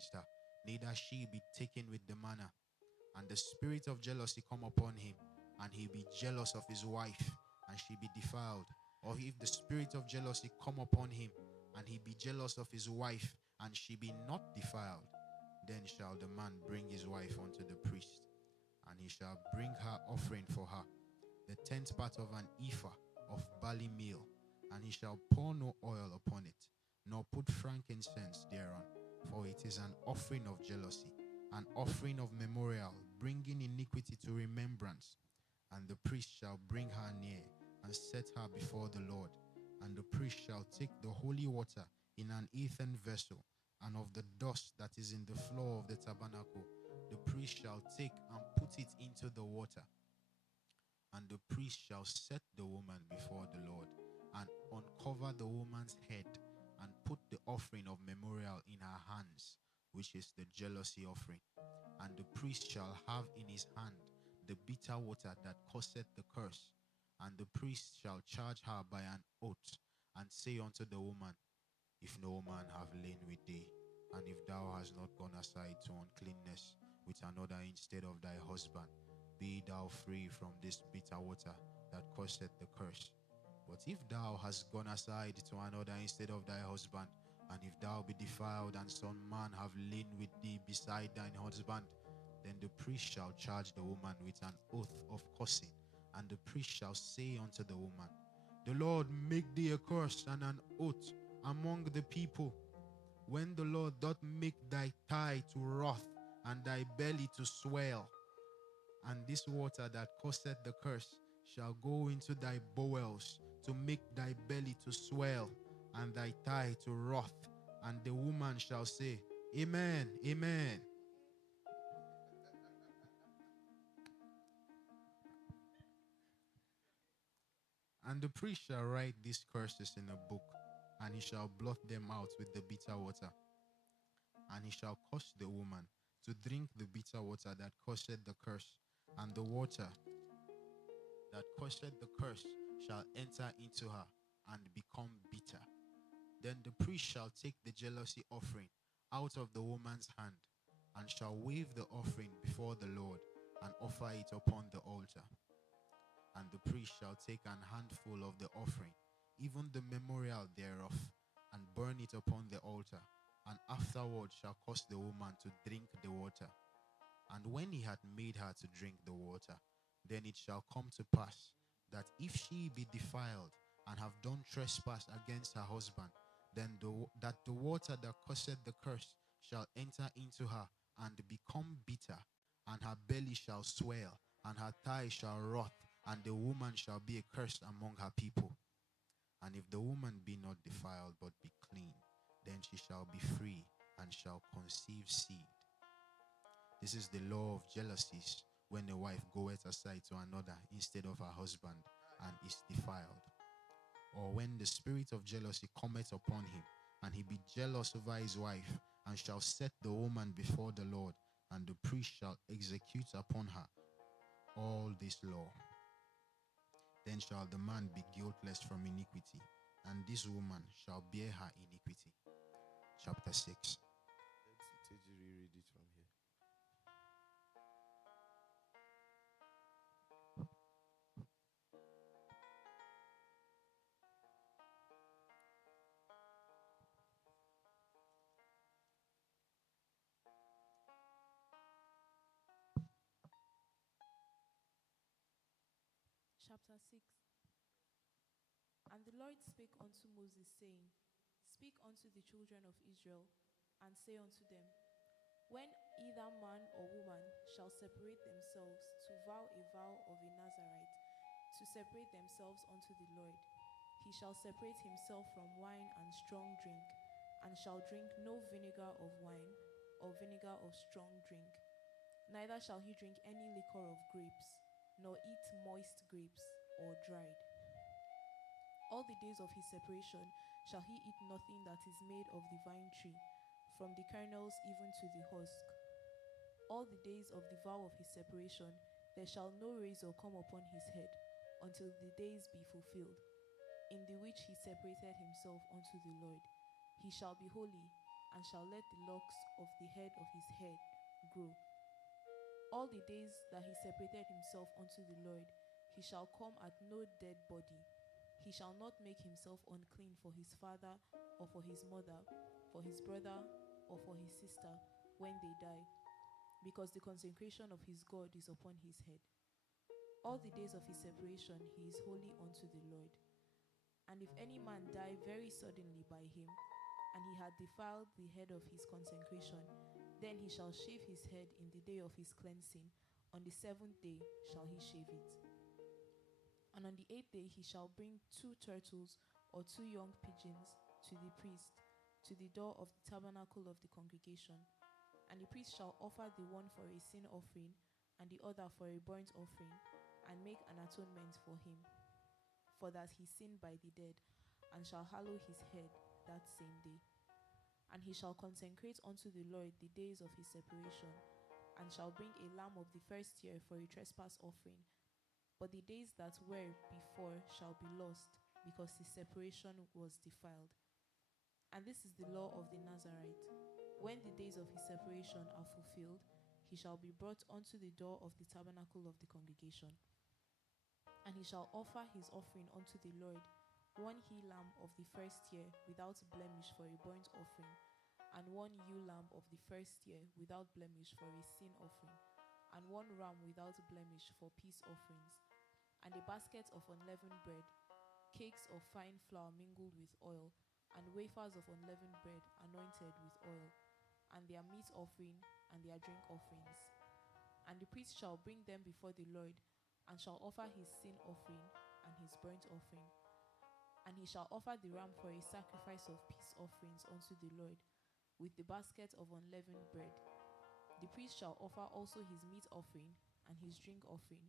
against her, neither she be taken with the manner. And the spirit of jealousy come upon him, and he be jealous of his wife, and she be defiled. Or if the spirit of jealousy come upon him, and he be jealous of his wife, and she be not defiled, then shall the man bring his wife unto the priest, and he shall bring her offering for her, the 10th part of an ephah of barley meal, and he shall pour no oil upon it, nor put frankincense thereon, for it is an offering of jealousy, an offering of memorial, bringing iniquity to remembrance. And the priest shall bring her near, and set her before the Lord. And the priest shall take the holy water in an earthen vessel, and of the dust that is in the floor of the tabernacle, the priest shall take and put it into the water. And the priest shall set the woman before the Lord, and uncover the woman's head, and put the offering of memorial in her hands, which is the jealousy offering. And the priest shall have in his hand the bitter water that causeth the curse. And the priest shall charge her by an oath, and say unto the woman, if no man have lain with thee, and if thou hast not gone aside to uncleanness with another instead of thy husband, be thou free from this bitter water that causeth the curse. But if thou hast gone aside to another instead of thy husband, and if thou be defiled, and some man have lain with thee beside thine husband, then the priest shall charge the woman with an oath of cursing. And the priest shall say unto the woman, the Lord make thee a curse and an oath among the people. When the Lord doth make thy thigh to wrath, and thy belly to swell, and this water that causeth the curse shall go into thy bowels, to make thy belly to swell, and thy thigh to wrath. And the woman shall say, Amen, Amen. And the priest shall write these curses in a book, and he shall blot them out with the bitter water. And he shall cause the woman to drink the bitter water that causeth the curse, and the water that causeth the curse shall enter into her and become bitter. Then the priest shall take the jealousy offering out of the woman's hand, and shall wave the offering before the Lord, and offer it upon the altar. And the priest shall take an handful of the offering, even the memorial thereof, and burn it upon the altar, and afterward shall cause the woman to drink the water. And when he had made her to drink the water, then it shall come to pass that if she be defiled and have done trespass against her husband, then that the water that causeth the curse shall enter into her and become bitter, and her belly shall swell, and her thigh shall rot, and the woman shall be accursed among her people. And if the woman be not defiled, but be clean, then she shall be free, and shall conceive seed. This is the law of jealousies, when a wife goeth aside to another instead of her husband, and is defiled. Or when the spirit of jealousy cometh upon him, and he be jealous over his wife, and shall set the woman before the Lord, and the priest shall execute upon her all this law. Then shall the man be guiltless from iniquity, and this woman shall bear her iniquity. Chapter 6. Let's read it from here. Chapter 6. And the Lord spake unto Moses, saying, Speak unto the children of Israel, and say unto them, When either man or woman shall separate themselves to vow a vow of a Nazarite, to separate themselves unto the Lord, he shall separate himself from wine and strong drink, and shall drink no vinegar of wine, or vinegar of strong drink. Neither shall he drink any liquor of grapes, nor eat moist grapes, or dried. All the days of his separation shall he eat nothing that is made of the vine tree, from the kernels even to the husk. All the days of the vow of his separation there shall no razor come upon his head, until the days be fulfilled, in the which he separated himself unto the Lord. He shall be holy, and shall let the locks of the head of his head grow. All the days that he separated himself unto the Lord, he shall come at no dead body. He shall not make himself unclean for his father or for his mother, for his brother or for his sister when they die, because the consecration of his God is upon his head. All the days of his separation he is holy unto the Lord. And if any man die very suddenly by him, and he had defiled the head of his consecration, then he shall shave his head in the day of his cleansing. On the 7th day shall he shave it. And on the 8th day he shall bring 2 turtles or 2 young pigeons to the priest, to the door of the tabernacle of the congregation. And the priest shall offer the one for a sin offering, and the other for a burnt offering, and make an atonement for him, for that he sinned by the dead, and shall hallow his head that same day. And he shall consecrate unto the Lord the days of his separation, and shall bring a lamb of the first year for a trespass offering. But the days that were before shall be lost, because his separation was defiled. And this is the law of the Nazarite. When the days of his separation are fulfilled, he shall be brought unto the door of the tabernacle of the congregation. And he shall offer his offering unto the Lord, 1 he-lamb of the first year without blemish for a burnt offering, and 1 ewe-lamb of the first year without blemish for a sin offering, and 1 ram without blemish for peace offerings, and a basket of unleavened bread, cakes of fine flour mingled with oil, and wafers of unleavened bread anointed with oil, and their meat offering and their drink offerings. And the priest shall bring them before the Lord, and shall offer his sin offering and his burnt offering. And he shall offer the ram for a sacrifice of peace offerings unto the Lord, with the basket of unleavened bread. The priest shall offer also his meat offering and his drink offering.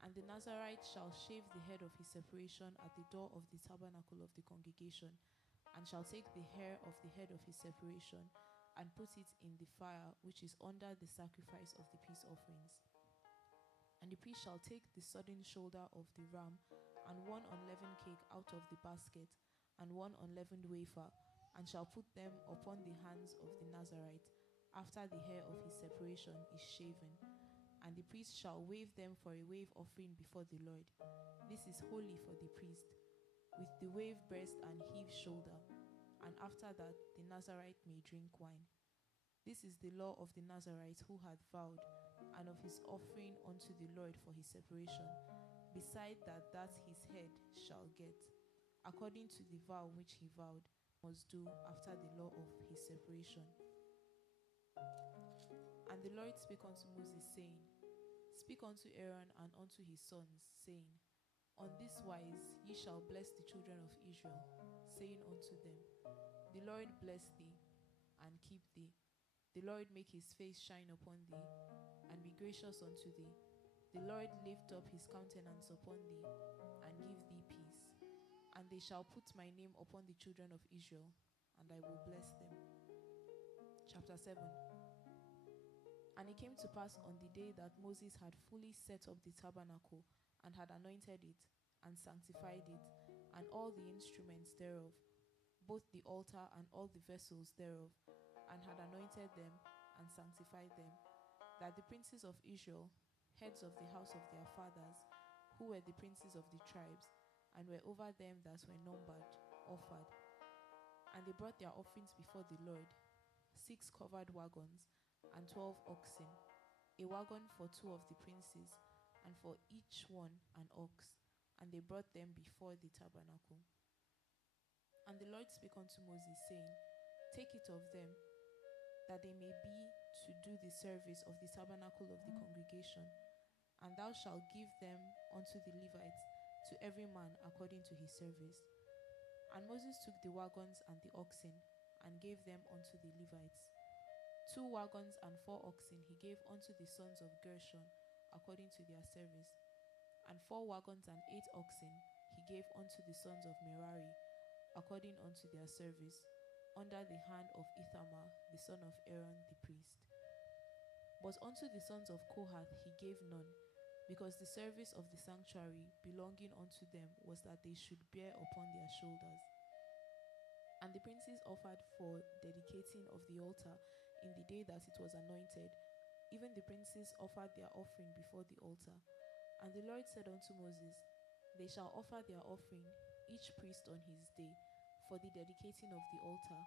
And the Nazarite shall shave the head of his separation at the door of the tabernacle of the congregation, and shall take the hair of the head of his separation, and put it in the fire which is under the sacrifice of the peace offerings. And the priest shall take the sodden shoulder of the ram, and 1 unleavened cake out of the basket, and 1 unleavened wafer, and shall put them upon the hands of the Nazarite, after the hair of his separation is shaven. And the priest shall wave them for a wave offering before the Lord. This is holy for the priest, with the wave breast and heave shoulder. And after that the Nazarite may drink wine. This is the law of the Nazarite who hath vowed, and of his offering unto the Lord for his separation, beside that his head shall get, according to the vow which he vowed, must do after the law of his separation. And the Lord spake unto Moses, saying, Speak unto Aaron and unto his sons, saying, On this wise ye shall bless the children of Israel, saying unto them, The Lord bless thee, and keep thee. The Lord make his face shine upon thee, and be gracious unto thee. The Lord lift up his countenance upon thee, and give thee peace. And they shall put my name upon the children of Israel, and I will bless them. Chapter 7. And it came to pass on the day that Moses had fully set up the tabernacle, and had anointed it, and sanctified it, and all the instruments thereof, both the altar and all the vessels thereof, and had anointed them, and sanctified them, that the princes of Israel, heads of the house of their fathers, who were the princes of the tribes, and were over them that were numbered, offered. And they brought their offerings before the Lord, 6 covered wagons, and 12 oxen, a wagon for 2 of the princes, and for each one an ox, and they brought them before the tabernacle. And the Lord spake unto Moses, saying, Take it of them, that they may be to do the service of the tabernacle of the congregation, and thou shalt give them unto the Levites, to every man according to his service. And Moses took the wagons and the oxen, and gave them unto the Levites. 2 wagons and 4 oxen he gave unto the sons of Gershon, according to their service. And 4 wagons and 8 oxen he gave unto the sons of Merari, according unto their service, under the hand of Ithamar, the son of Aaron the priest. But unto the sons of Kohath he gave none, because the service of the sanctuary belonging unto them was that they should bear upon their shoulders. And the princes offered for dedicating of the altar in the day that it was anointed. Even the princes offered their offering before the altar. And the Lord said unto Moses, They shall offer their offering, each priest on his day, for the dedicating of the altar.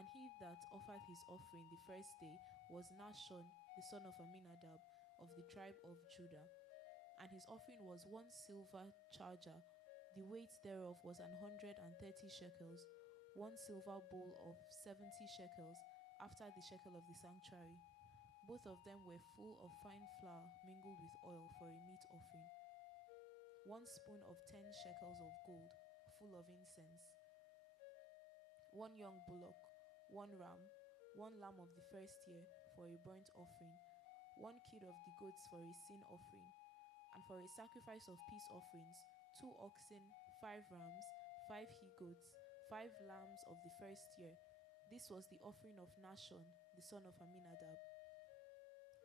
And he that offered his offering the first day was Nashon, the son of Amminadab, of the tribe of Judah. And his offering was 1 silver charger, the weight thereof was 130 shekels, 1 silver bowl of 70 shekels, after the shekel of the sanctuary. Both of them were full of fine flour mingled with oil for a meat offering. 1 spoon of 10 shekels of gold, full of incense. 1 young bullock, 1 ram, 1 lamb of the first year for a burnt offering, 1 kid of the goats for a sin offering, and for a sacrifice of peace offerings, 2 oxen, 5 rams, 5 he-goats, 5 lambs of the first year. This was the offering of Nashon, the son of Amminadab.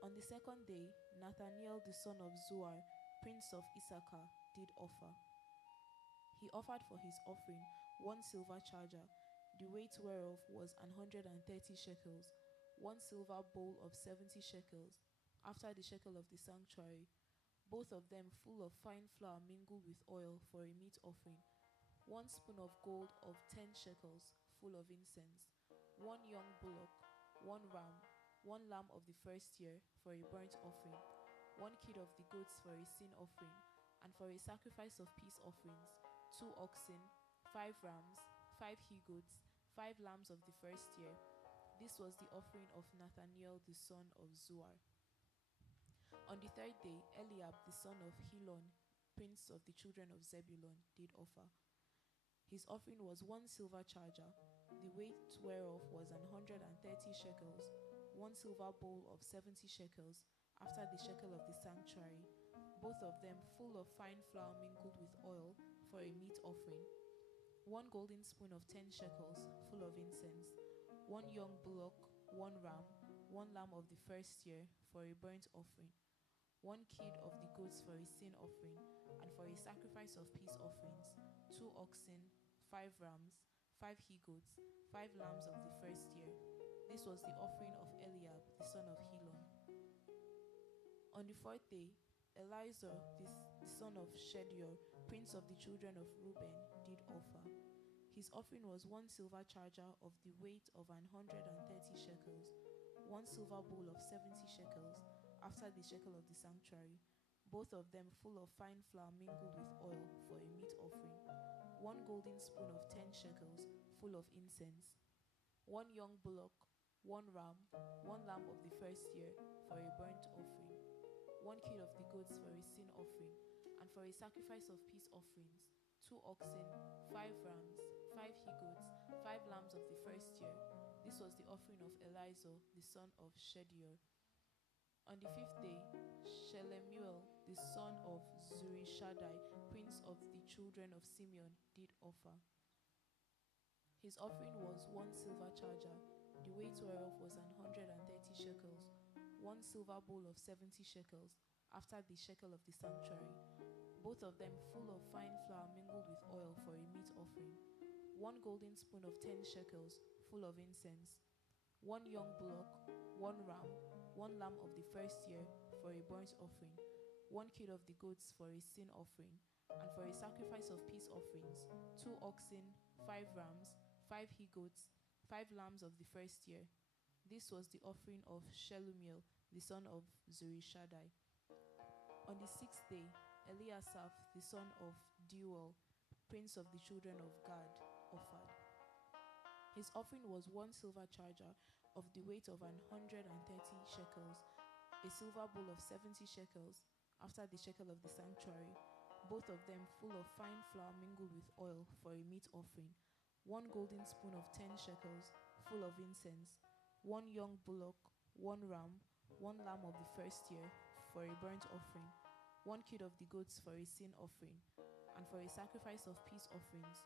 On the second day, Nathaniel the son of Zuar, prince of Issachar, did offer. He offered for his offering 1 silver charger, the weight whereof was 130 shekels, 1 silver bowl of 70 shekels, after the shekel of the sanctuary, both of them full of fine flour mingled with oil for a meat offering. 1 spoon of gold of 10 shekels, full of incense. 1 young bullock, 1 ram, 1 lamb of the first year for a burnt offering, 1 kid of the goats for a sin offering, and for a sacrifice of peace offerings, 2 oxen, 5 rams, 5 he-goats, 5 lambs of the first year. This was the offering of Nathaniel the son of Zuar. On the third day, Eliab the son of Helon, prince of the children of Zebulun, did offer. His offering was 1 silver charger, the weight whereof was 130 shekels, 1 silver bowl of 70 shekels, after the shekel of the sanctuary, both of them full of fine flour mingled with oil for a meat offering. 1 golden spoon of 10 shekels, full of incense. 1 young bullock, 1 ram, 1 lamb of the first year for a burnt offering. 1 kid of the goats for a sin offering, and for a sacrifice of peace offerings, 2 oxen, 5 rams, 5 he-goats, 5 lambs of the first year. This was the offering of Eliab the son of Helon. On the fourth day, Elizur the son of Shedeur, prince of the children of Reuben, did offer. His offering was 1 silver charger of the weight of 130 shekels, 1 silver bowl of 70 shekels, after the shekel of the sanctuary, both of them full of fine flour mingled with oil for a meat offering. 1 golden spoon of 10 shekels, full of incense. 1 young bullock, 1 ram, 1 lamb of the first year for a burnt offering. 1 kid of the goats for a sin offering, and for a sacrifice of peace offerings, 2 oxen, 5 rams, 5 he-goats, 5 lambs of the first year. This was the offering of Elizur the son of Shedeur. On the fifth day, Shelemuel the son of Zurishaddai, prince of the children of Simeon, did offer. His offering was 1 silver charger, the weight whereof was 130 shekels, 1 silver bowl of 70 shekels, after the shekel of the sanctuary, both of them full of fine flour mingled with oil for a meat offering. 1 golden spoon of 10 shekels, full of incense. 1 young bullock, 1 ram, 1 lamb of the first year for a burnt offering. 1 kid of the goats for a sin offering, and for a sacrifice of peace offerings, 2 oxen, 5 rams, 5 he-goats, 5 lambs of the first year. This was the offering of Shelumiel the son of Zurishaddai. On the sixth day, Eliasaph the son of Deuel, prince of the children of Gad, offered. His offering was 1 silver charger of the weight of 130 shekels, a silver bowl of 70 shekels, after the shekel of the sanctuary, both of them full of fine flour mingled with oil for a meat offering. 1 golden spoon of 10 shekels, full of incense. 1 young bullock, 1 ram, 1 lamb of the first year for a burnt offering. 1 kid of the goats for a sin offering, and for a sacrifice of peace offerings,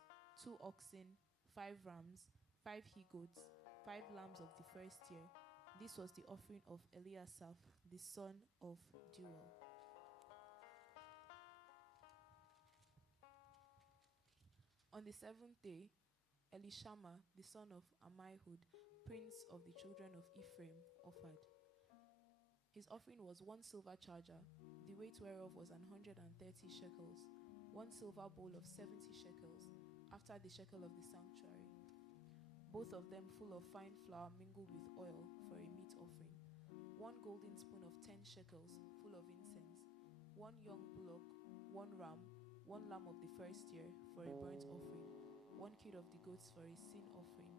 2 oxen, 5 rams, 5 he-goats, 5 lambs of the first year. This was the offering of Eliasaph the son of Deuel. On the seventh day, Elishama, the son of Ammihud, prince of the children of Ephraim, offered. His offering was 1 silver charger, the weight whereof was 130 shekels, 1 silver bowl of 70 shekels, after the shekel of the sanctuary, both of them full of fine flour mingled with oil for a meat offering, 1 golden spoon of 10 shekels full of incense, 1 young bullock, 1 ram, 1 lamb of the first year for a burnt offering, 1 kid of the goats for a sin offering,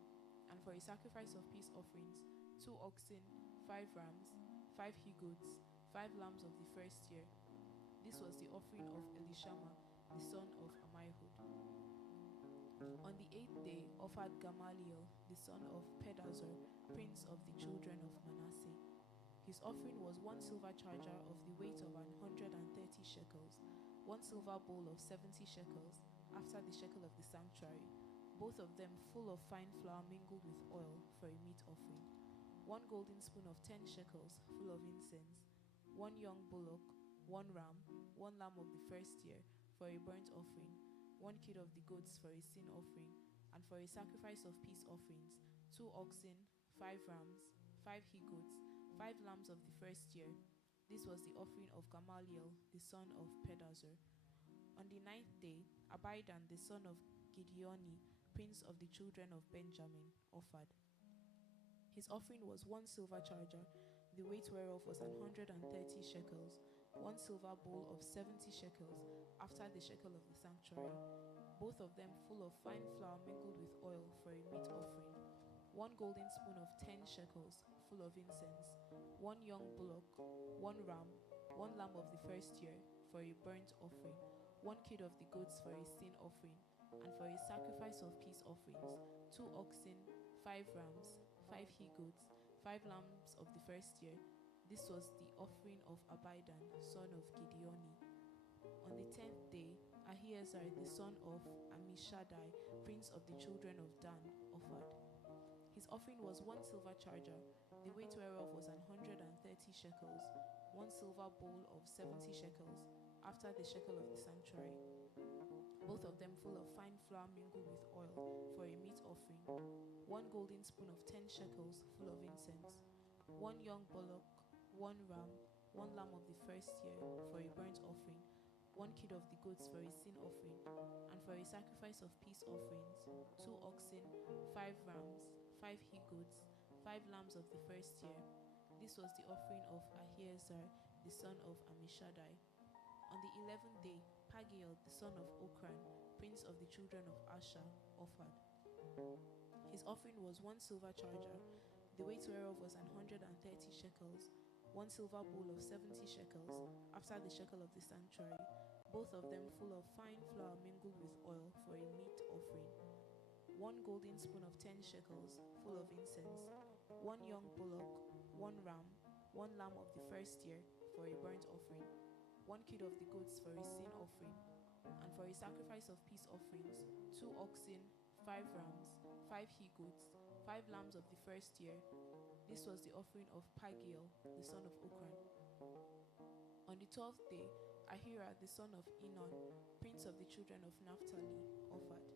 and for a sacrifice of peace offerings, 2 oxen, 5 rams, 5 he-goats, 5 lambs of the first year. This was the offering of Elishama, the son of Ammihud. On the 8th day offered Gamaliel, the son of Pedazur, prince of the children of Manasseh. His offering was 1 silver charger of the weight of 130 shekels, 1 silver bowl of 70 shekels, after the shekel of the sanctuary, both of them full of fine flour mingled with oil for a meat offering, 1 golden spoon of 10 shekels full of incense, 1 young bullock, 1 ram, 1 lamb of the first year for a burnt offering, 1 kid of the goats for a sin offering, and for a sacrifice of peace offerings, 2 oxen, 5 rams, 5 he-goats, 5 lambs of the first year. This was the offering of Gamaliel, the son of Pedazur. On the 9th day, Abidan, the son of Gideoni, prince of the children of Benjamin, offered. His offering was 1 silver charger, the weight whereof was 130 shekels, 1 silver bowl of 70 shekels, after the shekel of the sanctuary, both of them full of fine flour mingled with oil for a meat offering, 1 golden spoon of 10 shekels full of incense, 1 young bullock, 1 ram, 1 lamb of the first year for a burnt offering, 1 kid of the goats for a sin offering, and for a sacrifice of peace offerings, 2 oxen, 5 rams, 5 he-goats, 5 lambs of the first year. This was the offering of Abidan, son of Gideoni. On the 10th day, Ahiezer, the son of Ammishaddai, prince of the children of Dan, offered. His offering was 1 silver charger, the weight whereof was 130 shekels, 1 silver bowl of 70 shekels, after the shekel of the sanctuary, both of them full of fine flour mingled with oil for a meat offering, 1 golden spoon of 10 shekels full of incense, 1 young bullock, 1 ram, 1 lamb of the first year for a burnt offering, 1 kid of the goats for a sin offering, and for a sacrifice of peace offerings, 2 oxen, 5 rams, 5 he-goats, 5 lambs of the first year. This was the offering of Ahiezer, the son of Ammishaddai. On the 11th day, Pagiel, the son of Okran, prince of the children of Asher, offered. His offering was 1 silver charger, the weight whereof was 130 shekels, 1 silver bowl of 70 shekels, after the shekel of the sanctuary, both of them full of fine flour mingled with oil for a meat offering, 1 golden spoon of 10 shekels full of incense, 1 young bullock, 1 ram, 1 lamb of the first year for a burnt offering, 1 kid of the goats for a sin offering, and for a sacrifice of peace offerings, 2 oxen, 5 rams, 5 he-goats, 5 lambs of the first year. This was the offering of Pagiel, the son of Okran. On the 12th day, Ahira, the son of Enon, prince of the children of Naphtali, offered.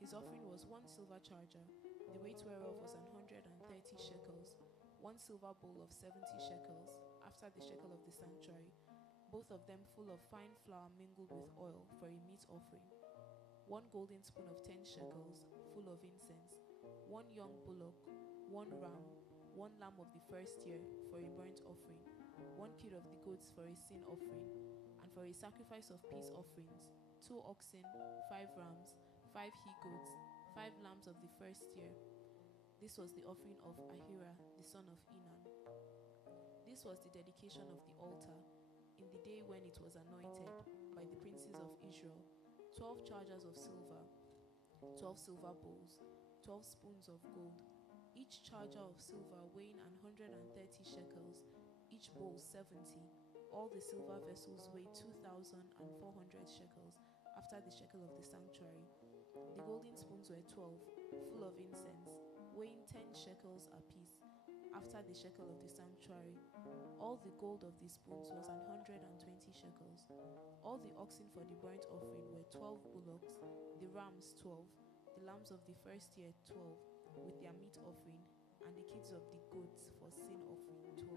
His offering was 1 silver charger, the weight whereof was 130 shekels, 1 silver bowl of 70 shekels, after the shekel of the sanctuary, both of them full of fine flour mingled with oil for a meat offering, 1 golden spoon of 10 shekels full of incense, 1 young bullock, 1 ram, 1 lamb of the first year for a burnt offering, 1 kid of the goats for a sin offering, and for a sacrifice of peace offerings, 2 oxen, 5 rams, 5 he-goats, 5 lambs of the first year. This was the offering of Ahira, the son of Enon. This was the dedication of the altar in the day when it was anointed by the princes of Israel: 12 chargers of silver, 12 silver bowls, 12 spoons of gold, each charger of silver weighing 130 shekels, each bowl 70. All the silver vessels weighed 2,400 shekels, after the shekel of the sanctuary. The golden spoons were 12, full of incense, weighing 10 shekels apiece, after the shekel of the sanctuary. All the gold of the spoons was 120 shekels. All the oxen for the burnt offering were 12 bullocks, the rams 12, the lambs of the first year 12, with their meat offering, and the kids of the goats for sin offering 12.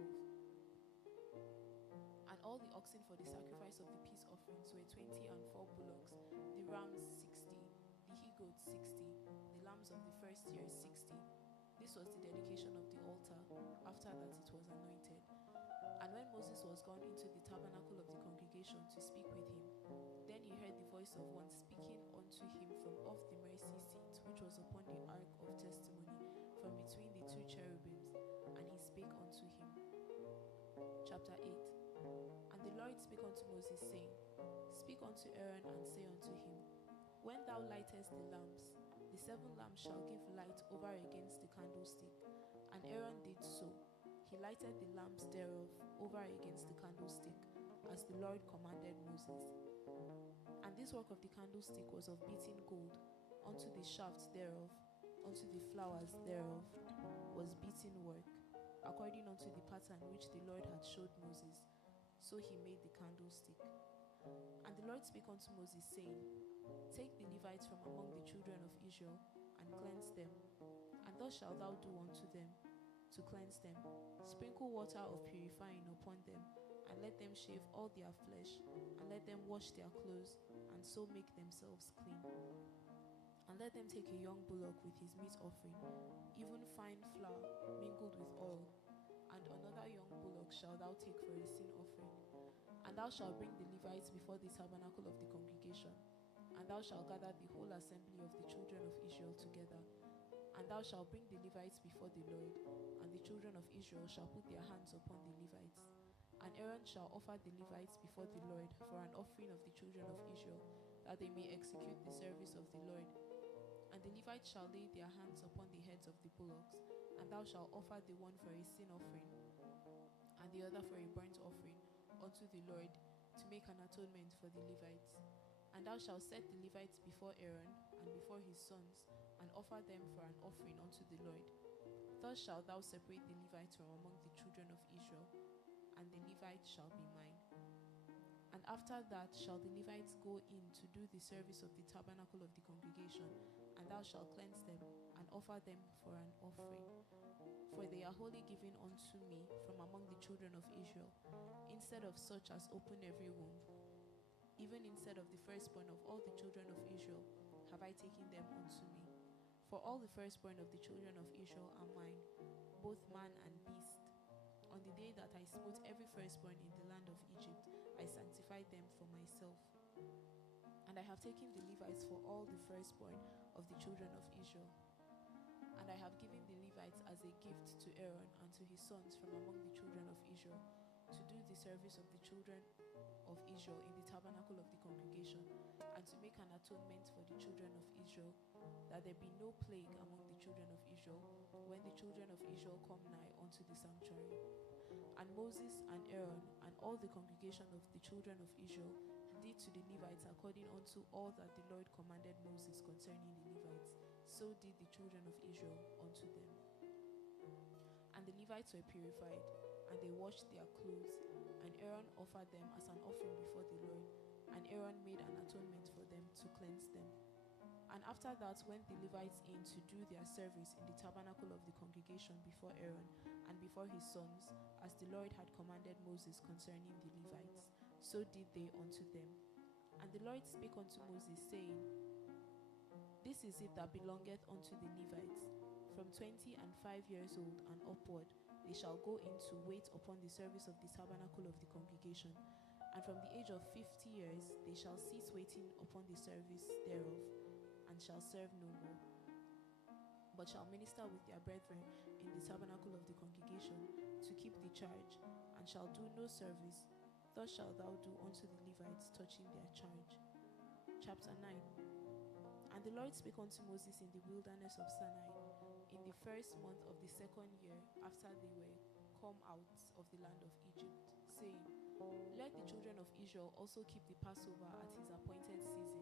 And all the oxen for the sacrifice of the peace offerings were 20, and 4 bullocks, the rams 60, the he-goats 60, the lambs of the first year 60. This was the dedication of the altar, after that it was anointed. And when Moses was gone into the tabernacle of the congregation to speak with him, then he heard the voice of one speaking unto him from off the mercy seat, which was upon the ark of testimony, from between the 2 cherubims, and he spake unto him. Chapter 8. And the Lord spake unto Moses, saying, Speak unto Aaron, and say unto him, When thou lightest the lamps, the 7 lamps shall give light over against the candlestick. And Aaron did so. He lighted the lamps thereof over against the candlestick, as the Lord commanded Moses. And this work of the candlestick was of beaten gold. Unto the shaft thereof, unto the flowers thereof, was beaten work, according unto the pattern which the Lord had showed Moses. So he made the candlestick. And the Lord spake unto Moses, saying, Take the Levites from among the children of Israel, and cleanse them. And thus shalt thou do unto them, to cleanse them. Sprinkle water of purifying upon them, and let them shave all their flesh, and let them wash their clothes, and so make themselves clean. And let them take a young bullock with his meat offering, even fine flour mingled with oil, and another young bullock shalt thou take for a sin offering. And thou shalt bring the Levites before the tabernacle of the congregation, and thou shalt gather the whole assembly of the children of Israel together. And thou shalt bring the Levites before the Lord, and the children of Israel shall put their hands upon the Levites. And Aaron shall offer the Levites before the Lord for an offering of the children of Israel, that they may execute the service of the Lord. And the Levites shall lay their hands upon the heads of the bullocks, and thou shalt offer the one for a sin offering, and the other for a burnt offering, unto the Lord, to make an atonement for the Levites. And thou shalt set the Levites before Aaron and before his sons, and offer them for an offering unto the Lord. Thus shalt thou separate the Levites from among the children of Israel, and the Levites shall be mine. And after that shall the Levites go in to do the service of the tabernacle of the congregation, and thou shalt cleanse them, and offer them for an offering. For they are wholly given unto me from among the children of Israel, instead of such as open every womb. Even instead of the firstborn of all the children of Israel have I taken them unto me. For all the firstborn of the children of Israel are mine, both man and beast. On the day that I smote every firstborn in the land of Egypt, I sanctified them for myself. And I have taken the Levites for all the firstborn of the children of Israel. And I have given the Levites as a gift to Aaron and to his sons from among the children of Israel, to do the service of the children of Israel in the tabernacle of the congregation, and to make an atonement for the children of Israel, that there be no plague among the children of Israel, when the children of Israel come nigh unto the sanctuary. And Moses and Aaron and all the congregation of the children of Israel did to the Levites according unto all that the Lord commanded Moses concerning the Levites. So did the children of Israel unto them. And the Levites were purified, and they washed their clothes, and Aaron offered them as an offering before the Lord, and Aaron made an atonement for them to cleanse them. And after that went the Levites in to do their service in the tabernacle of the congregation before Aaron and before his sons, as the Lord had commanded Moses concerning the Levites. So did they unto them. And the Lord spake unto Moses, saying, This is it that belongeth unto the Levites. From 20 and 5 years old and upward, they shall go in to wait upon the service of the tabernacle of the congregation. And from the age of 50 years, they shall cease waiting upon the service thereof, and shall serve no more, but shall minister with their brethren in the tabernacle of the congregation, to keep the charge, and shall do no service. Thus shalt thou do unto the Levites touching their charge. Chapter 9. And the Lord spake unto Moses in the wilderness of Sinai, in the first month of the 2nd year after they were come out of the land of Egypt, saying, Let the children of Israel also keep the Passover at his appointed season.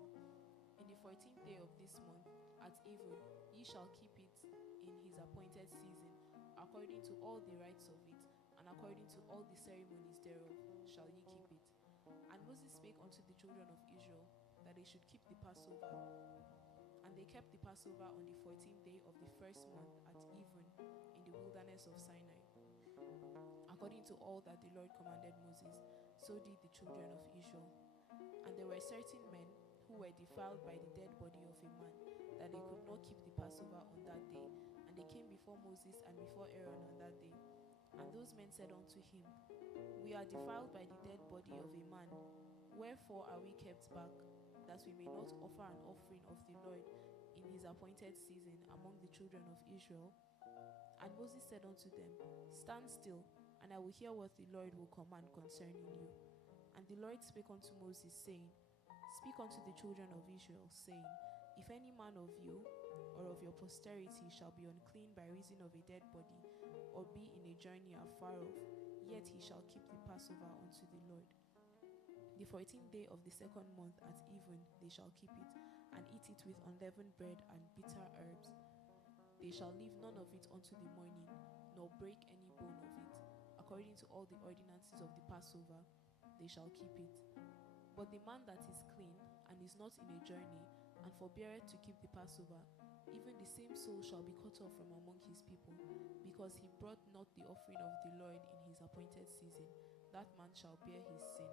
In the 14th day of this month, at even, ye shall keep it in his appointed season, according to all the rites of it, and according to all the ceremonies thereof, shall ye keep it. And Moses spake unto the children of Israel, that they should keep the Passover And they kept the Passover on the 14th day of the first month at even in the wilderness of Sinai. According to all that the Lord commanded Moses, so did the children of Israel. And there were certain men who were defiled by the dead body of a man, that they could not keep the Passover on that day. And they came before Moses and before Aaron on that day. And those men said unto him, We are defiled by the dead body of a man. Wherefore are we kept back, that we may not offer an offering of the Lord in his appointed season among the children of Israel? And Moses said unto them, Stand still, and I will hear what the Lord will command concerning you. And the Lord spake unto Moses, saying, Speak unto the children of Israel, saying, If any man of you or of your posterity shall be unclean by reason of a dead body, or be in a journey afar off, yet he shall keep the Passover unto the Lord. The 14th day of the second month at even they shall keep it, and eat it with unleavened bread and bitter herbs. They shall leave none of it unto the morning, nor break any bone of it. According to all the ordinances of the Passover, they shall keep it. But the man that is clean, and is not in a journey, and forbeareth to keep the Passover, even the same soul shall be cut off from among his people, because he brought not the offering of the Lord in his appointed season. That man shall bear his sin.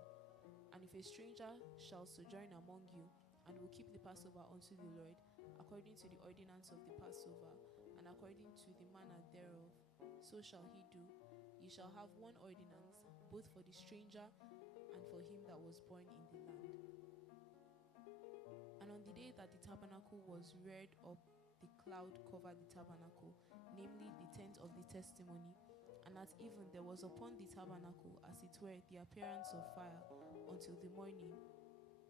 And if a stranger shall sojourn among you, and will keep the Passover unto the Lord, according to the ordinance of the Passover, and according to the manner thereof, so shall he do. Ye shall have one ordinance, both for the stranger and for him that was born in the land. And on the day that the tabernacle was reared up, the cloud covered the tabernacle, namely the tent of the testimony. And at even there was upon the tabernacle, as it were, the appearance of fire until the morning.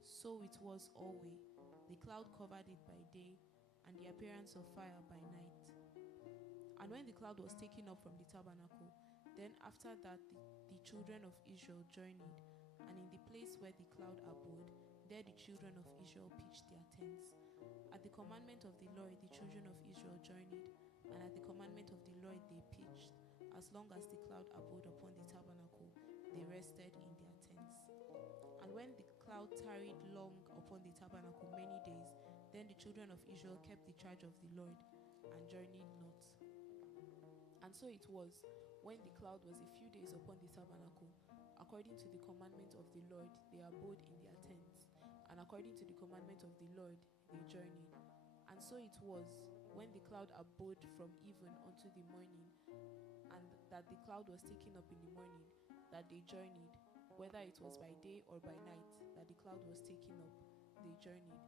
So it was always. The cloud covered it by day, and the appearance of fire by night. And when the cloud was taken up from the tabernacle, then after that the children of Israel journeyed, and in the place where the cloud abode, there the children of Israel pitched their tents. At the commandment of the Lord the children of Israel journeyed, and at the commandment of the Lord they pitched. As long as the cloud abode upon the tabernacle, they rested in their tents. And when the cloud tarried long upon the tabernacle many days, then the children of Israel kept the charge of the Lord, and journeyed not. And so it was, when the cloud was a few days upon the tabernacle, according to the commandment of the Lord they abode in their tents, and according to the commandment of the Lord they journeyed. And so it was, when the cloud abode from even unto the morning, and that the cloud was taken up in the morning, that they journeyed, whether it was by day or by night that the cloud was taken up, they journeyed.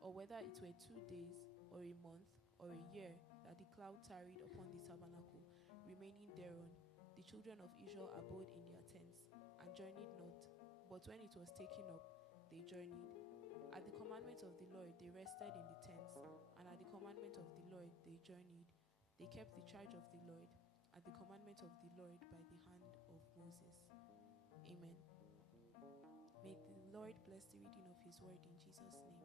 Or whether it were 2 days, or a month, or a year, that the cloud tarried upon the tabernacle, remaining thereon, the children of Israel abode in their tents, and journeyed not. But when it was taken up, they journeyed. At the commandment of the Lord they rested in the tents, and at the commandment of the Lord they journeyed. They kept the charge of the Lord, at the commandment of the Lord by the hand of Moses. Amen. May the Lord bless the reading of his word in Jesus' name.